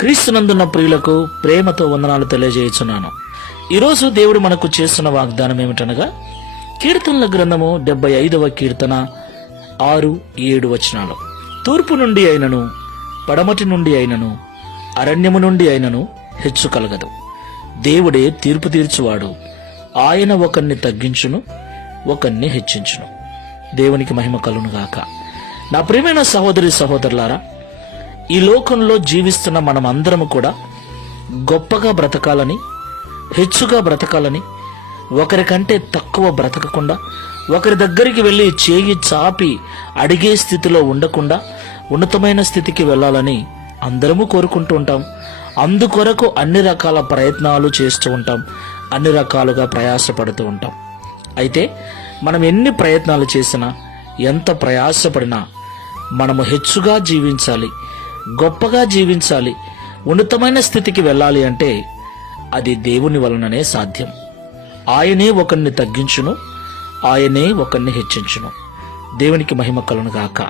క్రీస్తునందున్న ప్రియులకు ప్రేమతో వందనాలు తెలియజేయుచున్నాను. ఈరోజు దేవుడు మనకు చేస్తున్న వాగ్దానం ఏమిటనగా కీర్తనల గ్రంథము డెబ్బై ఐదవ కీర్తన ఆరు ఏడు వచనాలు. తూర్పు నుండి అయినను పడమటి నుండి అయినను అరణ్యము నుండి అయినను హెచ్చు కలగదు. దేవుడే తీర్పు తీర్చువాడు. ఆయన ఒకరిని తగ్గించును ఒకరిని హెచ్చించును. దేవునికి మహిమ కలునుగాక నా ప్రియమైన సహోదరి సహోదరులారా ఈ లోకంలో జీవిస్తున్న మనం కూడా గొప్పగా బ్రతకాలని హెచ్చుగా బ్రతకాలని ఒకరికంటే తక్కువ బ్రతకకుండా ఒకరి దగ్గరికి వెళ్ళి చేయి చాపి అడిగే స్థితిలో ఉండకుండా ఉన్నతమైన స్థితికి వెళ్ళాలని అందరము కోరుకుంటూ ఉంటాం. అందుకొరకు అన్ని రకాల ప్రయత్నాలు చేస్తూ ఉంటాం. అన్ని రకాలుగా ప్రయాసపడుతూ ఉంటాం. అయితే మనం ఎన్ని ప్రయత్నాలు చేసినా ఎంత ప్రయాసపడినా మనము హెచ్చుగా జీవించాలి. గొప్పగా జీవించాలి ఉన్నతమైన స్థితికి వెళ్ళాలి అంటే అది దేవుని వలననే సాధ్యం. ఆయనే ఒకరిని తగ్గించును ఆయనే ఒకరిని హెచ్చించును. దేవునికి మహిమ కలను గాక.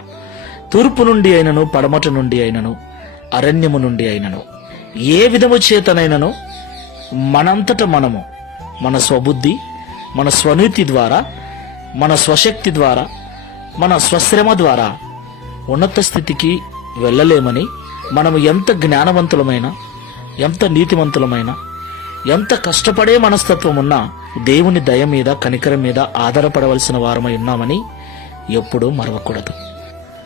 తూర్పు నుండి అయినను పడమట నుండి అయినను అరణ్యము నుండి అయినను ఏ విధము చేతనైనను మనంతట మనము మన స్వబుద్ధి మన స్వనీతి ద్వారా మన స్వశక్తి ద్వారా మన స్వశ్రమ ద్వారా ఉన్నత స్థితికి వెళ్ళలేమని మనము ఎంత జ్ఞానవంతులమైనా ఎంత నీతివంతులమైనా ఎంత కష్టపడే మనస్తత్వం ఉన్నా దేవుని దయ మీద కనికరం మీద ఆధారపడవలసిన వారమై ఉన్నామని ఎప్పుడూ మరవకూడదు.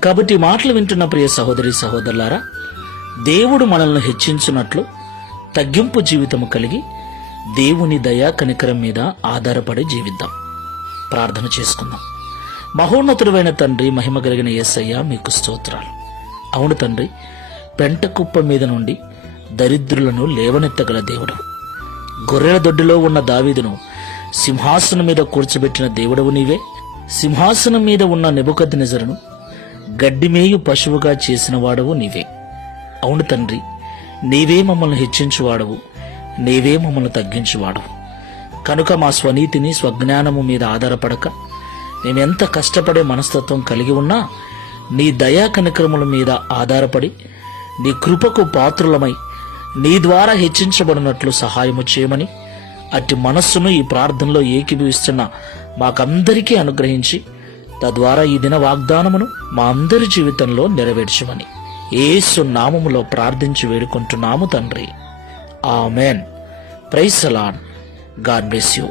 కాబట్టి మాటలు వింటున్న ప్రియ సహోదరి సహోదరులారా దేవుడు మనల్ని హెచ్చించినట్లు తగ్గింపు జీవితము కలిగి దేవుని దయ కనికరం మీద ఆధారపడి జీవిద్దాం. ప్రార్థన చేసుకుందాం. మహోన్నతుడైన తండ్రి మహిమ కలిగిన యేసయ్య మీకు స్తోత్రాలు. అవును తండ్రి పెంట కుప్ప మీద నుండి దరిద్రులను లేవనెత్తగల దేవుడు. గొర్రెల దొడ్డిలో ఉన్న దావీదును సింహాసనం మీద కూర్చోబెట్టిన దేవుడవు నీవే. సింహాసనం మీద ఉన్న నెబుకద్ నిజరును గడ్డిమేయు పశువుగా చేసిన వాడవు నీవే. అవును తండ్రి నీవే మమ్మల్ని హెచ్చించువాడవు నీవే మమ్మల్ని తగ్గించువాడవు. కనుక మా స్వనీతిని స్వజ్ఞానము మీద ఆధారపడక మేమెంత కష్టపడే మనస్తత్వం కలిగి ఉన్నా నీ దయా కనిక్రముల మీద ఆధారపడి నీ కృపకు పాత్రులమై నీ ద్వారా హెచ్చించబడినట్లు సహాయము చేయమని అట్టి మనస్సును ఈ ప్రార్థనలో ఏకీభవిస్తున్న మాకందరికీ అనుగ్రహించి తద్వారా ఈ దిన వాగ్దానమును మా అందరి జీవితంలో నెరవేర్చమని ఏసు నామములో ప్రార్థించి వేడుకుంటున్నాము తండ్రి. Amen. Praise the Lord God bless you.